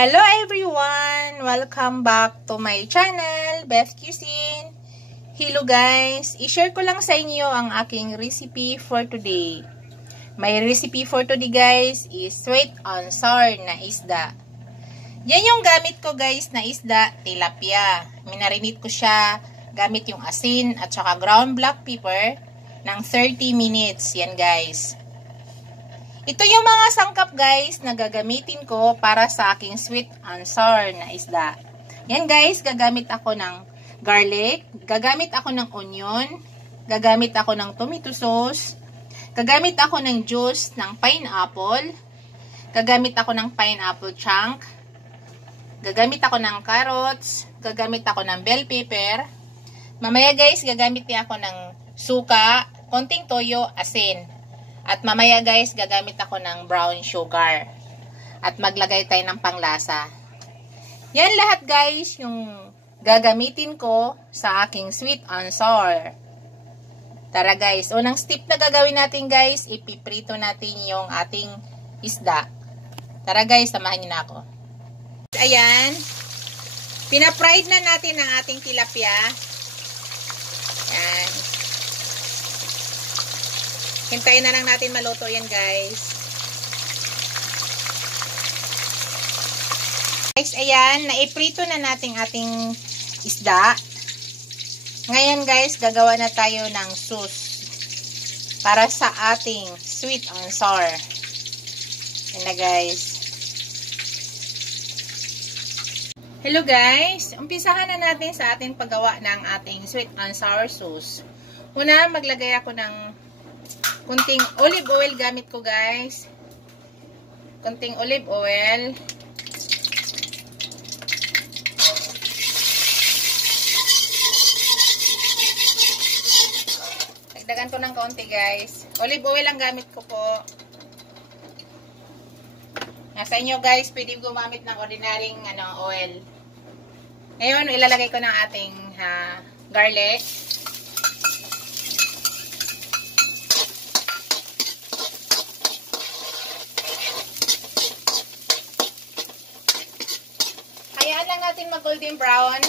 Hello everyone! Welcome back to my channel, Beth Cuisine. Hello guys! I-share ko lang sa inyo ang aking recipe for today. My recipe for today guys is sweet and sour na isda. Yan yung gamit ko guys na isda, tilapia. Minarinate ko siya gamit yung asin at saka ground black pepper ng 30 minutes. Yan guys. Ito yung mga sangkap guys na gagamitin ko para sa aking sweet and sour na isda. Yan guys, gagamit ako ng garlic, gagamit ako ng onion, gagamit ako ng tomato sauce, gagamit ako ng juice ng pineapple, gagamit ako ng pineapple chunk, gagamit ako ng carrots, gagamit ako ng bell pepper. Mamaya guys, gagamit din ako ng suka, konting toyo, asin. At mamaya guys, gagamit ako ng brown sugar. At maglagay tayo ng panglasa. Yan lahat guys, yung gagamitin ko sa aking sweet and sour. Tara guys, unang step na gagawin natin guys, ipiprito natin yung ating isda. Tara guys, samahan niyo na ako. Ayan, pinapride na natin ang ating tilapia. Ayan. Hintayin na lang natin maluto yan guys. Guys, ayan, naiprito na natin ating isda. Ngayon guys, gagawa na tayo ng sauce para sa ating sweet and sour. Yan na guys. Hello guys, umpisahan na natin sa ating paggawa ng ating sweet and sour sauce. Una, maglagay ako ng kunting olive oil gamit ko guys. Kunting olive oil. Dagdagan ko ng kaunti guys. Olive oil ang gamit ko po. Nasa inyo guys, pwede gumamit ng ordinaryong oil. Ngayon, ilalagay ko ng ating garlic. Hayaan lang natin mag golden brown.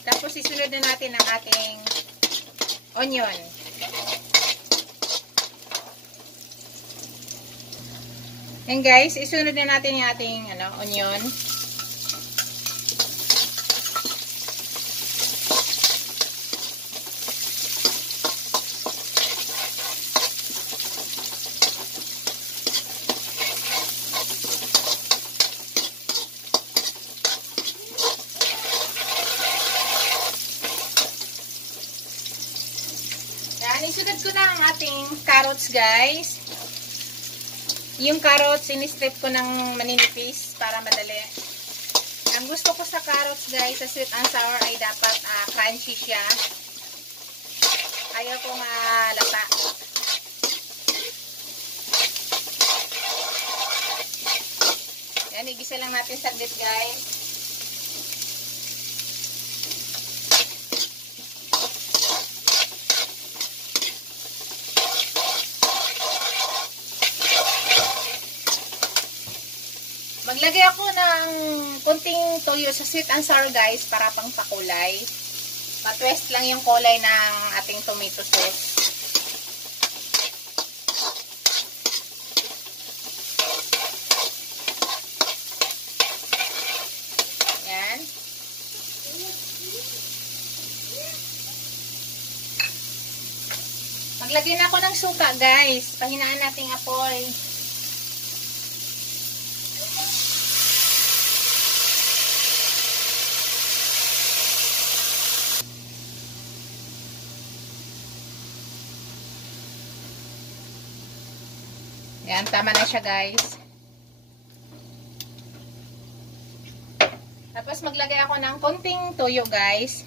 Tapos isunod na natin ang ating onion. And guys, isunod na natin yung ating onion. Isunod ko na ang ating carrots guys. Yung carrots, in-strip ko ng maninipis para madali. Ang gusto ko sa carrots guys, sa sweet and sour ay dapat crunchy siya. Ayaw ko malata. Yan, igisa lang natin saglit guys. Maglagay ako ng konting toyo sa sweet and sour guys para pang pakulay. Matwist lang yung kulay ng ating tomato sauce. Yan. Maglagay na ako ng suka guys. Pahinaan natin apoy. Yan, tama na siya guys. Tapos maglagay ako ng konting toyo guys.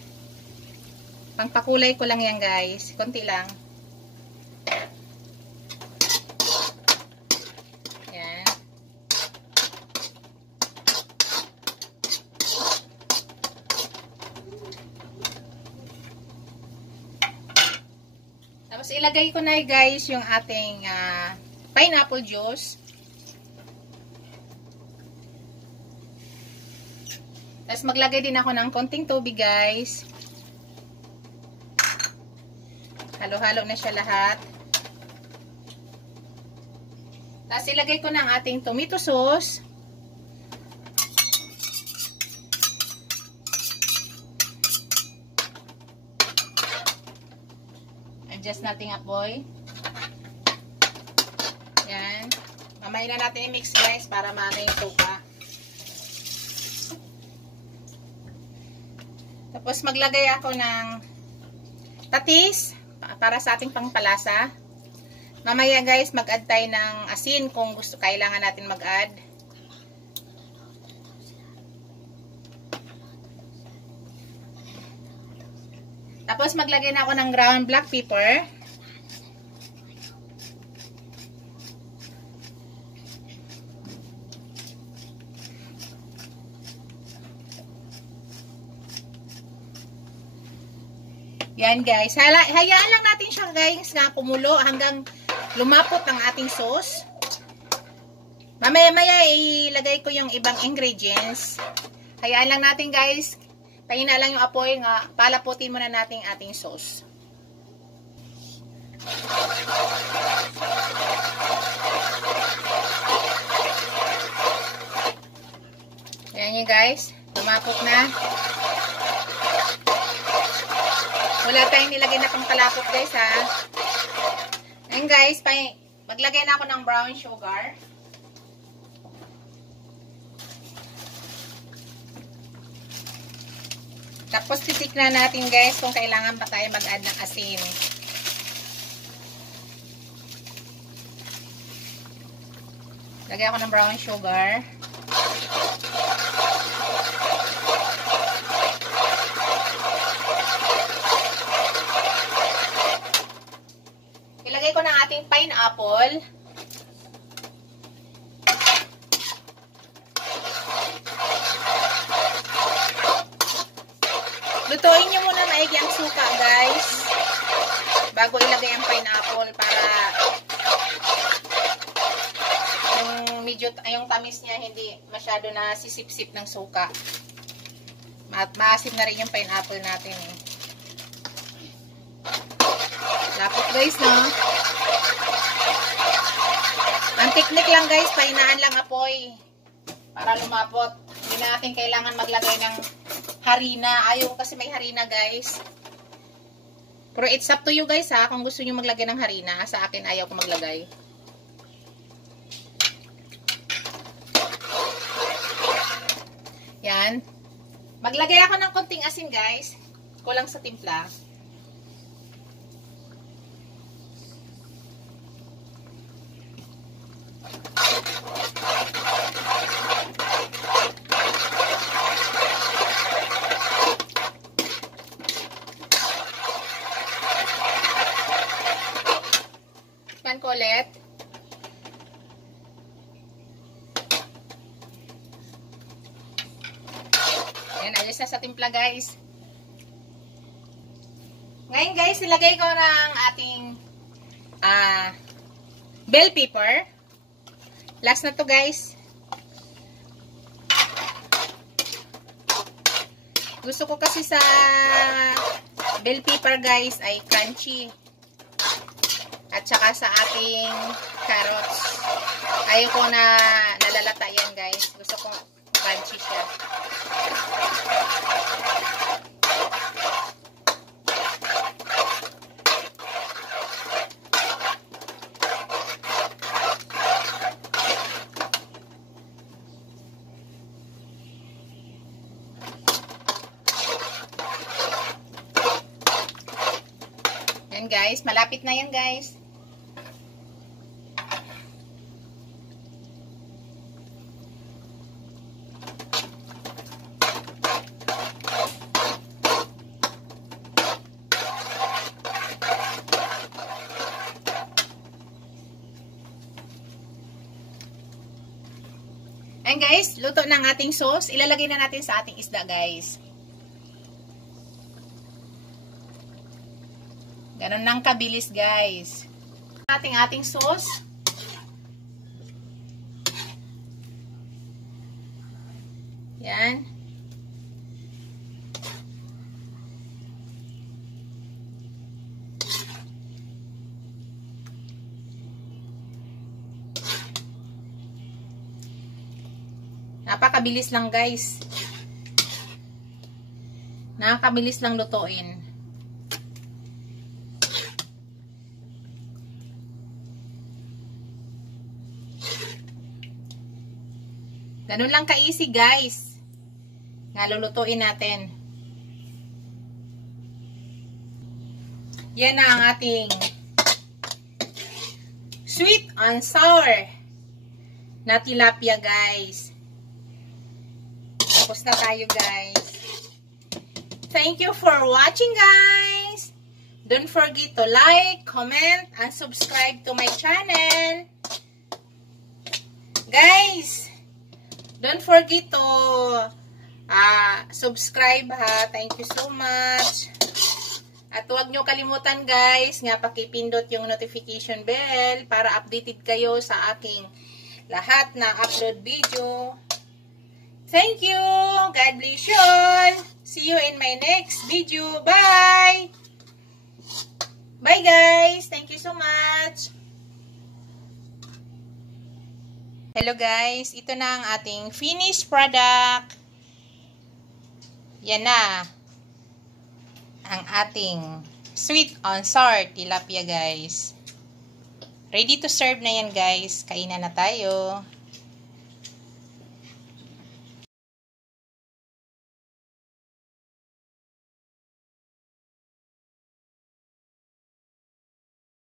Pangpakulay ko lang yan guys. Konti lang. Yan. Tapos ilagay ko na guys yung ating pineapple juice. Tapos maglagay din ako ng konting tubig, guys. Halo-halo na siya lahat. Tapos ilagay ko ng ating tomato sauce. Adjust natin apoy. Yan. Mamaya na natin i-mix, guys, para maano yung suka. Tapos maglagay ako ng tatis para sa ating pangpalasa. Mamaya, guys, mag-add tayo ng asin kung gusto, kailangan natin mag-add. Tapos maglagay na ako ng ground black pepper. Yan, guys. Hayaan lang natin siya, guys, nga kumulo hanggang lumapot ang ating sauce. Mamaya-maya ilagay ko yung ibang ingredients. Hayaan lang natin, guys. Pahina lang yung apoy nga. Palaputin muna natin ating sauce. Yan yun, guys. Lumapot na. Wala tayong nilagay na pang palapot, guys, ha. Ngayon, guys, maglagay na ako ng brown sugar. Tapos titikman natin, guys, kung kailangan pa tayo mag-add ng asin. Lagay ako ng brown sugar. Ilagay ko ng ating pineapple. Lutuin nyo muna maigi ang suka, guys, bago ilagay ang pineapple para yung tamis niya hindi masyado na sisip-sip ng suka. Maasim na rin yung pineapple natin, eh. Lapot, guys, no? Ang technique lang, guys, pahinaan lang apoy para lumapot. Hindi na natin kailangan maglagay ng harina. Ayaw kasi may harina, guys. Pero it's up to you, guys, ha, kung gusto nyo maglagay ng harina. Sa akin, ayaw ko maglagay. Yan. Maglagay ako ng konting asin, guys. Kulang sa timpla. Tikman ko ulit. Ayan, ayos na sa timpla, guys. Ngayon, guys, ilagay ko ng ating bell pepper. Last na to, guys. Gusto ko kasi sa bell pepper, guys, ay crunchy. At saka sa ating carrots. Ayaw ko na nalalata yan, guys. Gusto ko crunchy siya. Yan, guys. Malapit na yan, guys. And guys, luto ng ating sauce. Ilalagay na natin sa ating isda, guys. Ganun lang kabilis, guys. Ating sauce. Yan. Napakabilis lang guys. Nakakabilis lang lutuin. Ganun lang ka-easy guys. Nga lulutuin natin. Yan na ang ating sweet and sour na tilapia guys. Tapos na tayo guys. Thank you for watching guys. Don't forget to like, comment, and subscribe to my channel. Guys, don't forget to subscribe ha. Thank you so much. At huwag nyo kalimutan guys, nga pakipindot yung notification bell para updated kayo sa aking lahat na upload video. Thank you. God bless you all. See you in my next video. Bye. Bye guys. Thank you so much. Hello guys. Ito na ang ating finished product. Yan na. Ang ating sweet and sour tilapia guys. Ready to serve na yan guys. Kainan na tayo.